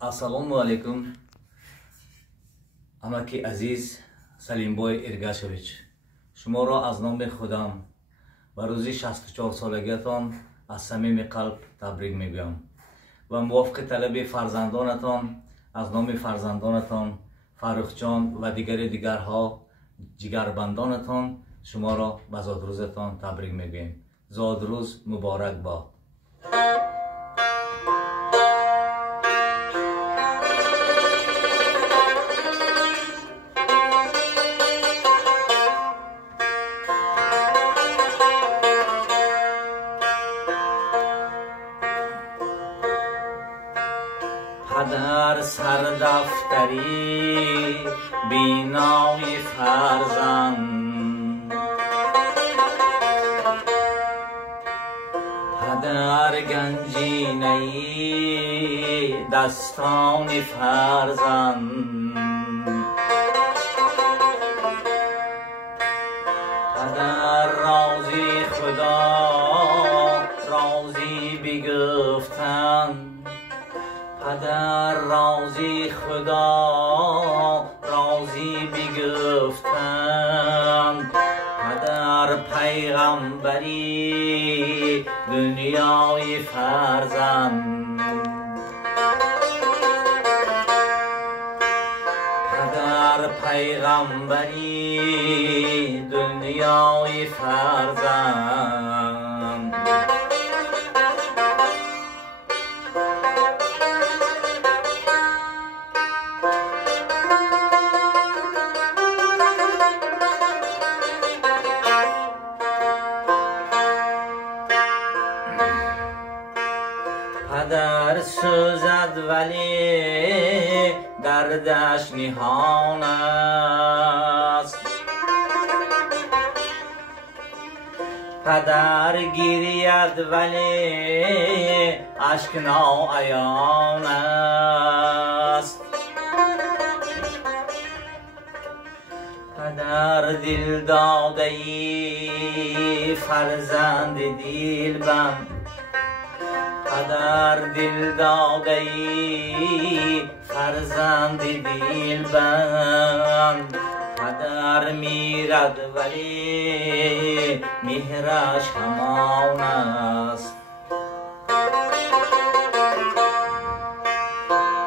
ассалому алайкум. амаки азиз Салимбой Эргашевич, шуморо аз номи худам ба рӯзи 64-солагиатон аз самими қалб табрик мегӯям ва мувофиқи талаби фарзандонатон аз номи фарзандонатон Фаррухҷон ва дигари дигарҳо ҷигарбандонатон шуморо ба зодрӯзатон табрик мегӯем. зодрӯз муборак бод. پدر سردفتری بینای فرزند، پدر گنجینه دستان فرزند، پدر رازی خدا رازی بگفتن، پدر رازی خدا رازی بگفتند، پدر پیغمبری دنیای فرزند، پدر پیغمبری دنیای فرزند. پدر سوزد ولی دردش نهان است، پدر گرید ولی اشک ناعیان است، پدر دل داده فرزند دلبند، پدر دل داده فرزند دلبند، پدر میرد ولی مهرش همان است،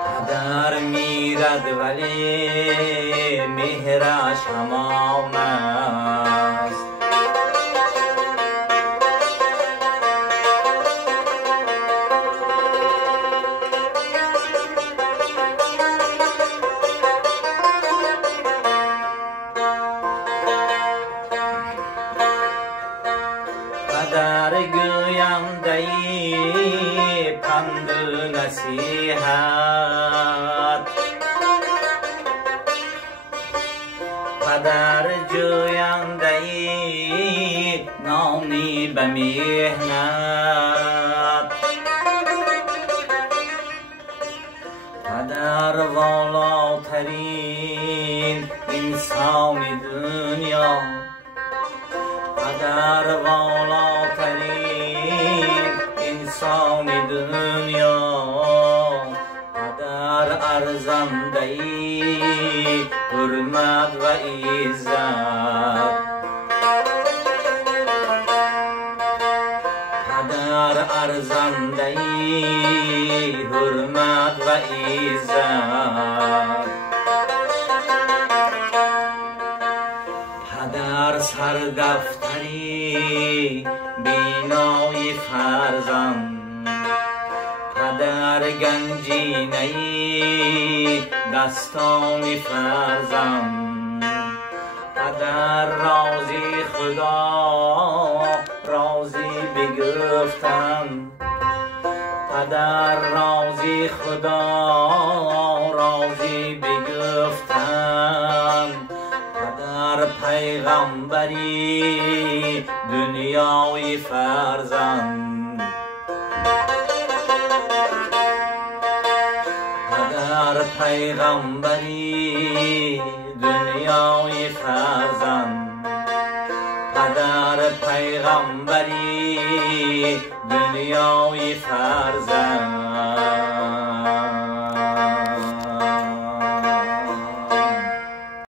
پدر میرد ولی مهرش همان است. پدر گوینده پند و نصیحت، پدر جوینده نانی به مهنت، پدر والاترین انسان دنیا، پدر والاترین انسان دنیا، پدر ارزنده حرمت و عزت، پدر ارزنده حرمت و عزت، پدر سردفتری بینای فرزند، پدر گنجینه دستان فرزند، پدر رازی خدا رازی بگفتن، پدر رازی خدا رازی بگفتن، پدر پیغمبری دنیای فرزند، پدر پیغمبری